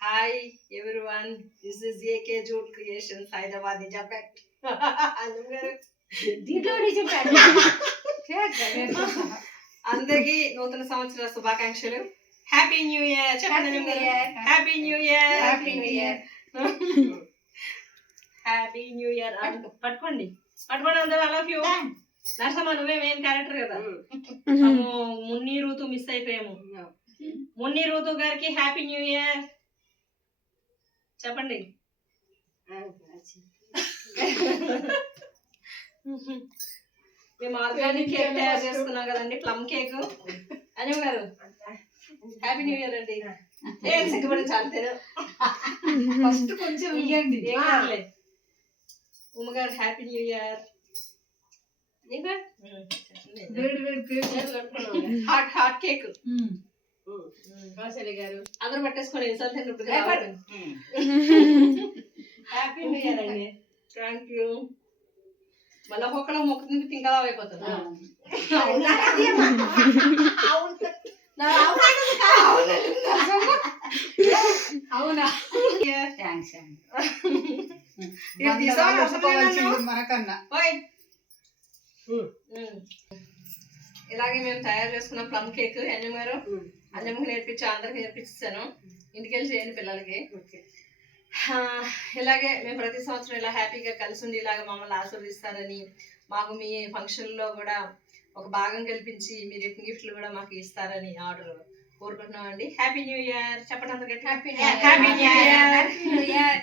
Hi everyone, this is AK Jute Creations, Hyderabad, Nijampet. అందరికి నూతన సంవత్సర శుభాకాంక్షలు. Happy new year. చెప్పండి. Happy new year. Happy new year. Happy new year. పట్టుకోండి అందరూ. I love you. నర్సమ్మ నువ్వే మెయిన్ క్యారెక్టర్ కదా. మున్ని ఋతు మిస్ అయిపోయాము. మున్ని ఋతు గారికి హ్యాపీ న్యూ ఇయర్ చెప్పండి. మేము ఆర్గానిక్ కేక్ తయారు చేసుకున్నాం కదండి, ప్లమ్ కేక్. అనిల్ గారు హ్యాపీ న్యూ ఇయర్ అండి. సిగ్గుపడి చాలు ఫస్ట్ కొంచెం ఇవ్వండి. ఉమ్మగారు happy new year. Hot cake గారు అందరూ పట్టేసుకొని హ్యాపీ న్యూ ఇయర్ అండి. Thank you. మళ్ళీ ఒక్కొక్కరు మొక్క నుంచి తింకలా అయిపోతుంది. అవునా? థ్యాంక్స్ మనకన్నా. ఇలాగే మేము తయారు చేసుకున్న ప్లమ్ కేక్ అంజమ్మకి నేర్పించి అందరికి నేర్పించాను. ఇంటికి వెళ్ళి చేయండి పిల్లలకి. ఇలాగే మేము ప్రతి సంవత్సరం ఇలా హ్యాపీగా కలిసి ఉండి ఇలాగ మమ్మల్ని ఆశీర్వదిస్తారని, మాకు మీ ఫంక్షన్లో కూడా ఒక భాగం కల్పించి మీరు గిఫ్ట్లు కూడా మాకు ఇస్తారని ఆర్డర్ కోరుకుంటున్నాం అండి. హ్యాపీ న్యూ ఇయర్ చెప్పండి అందరికీ. Happy new year.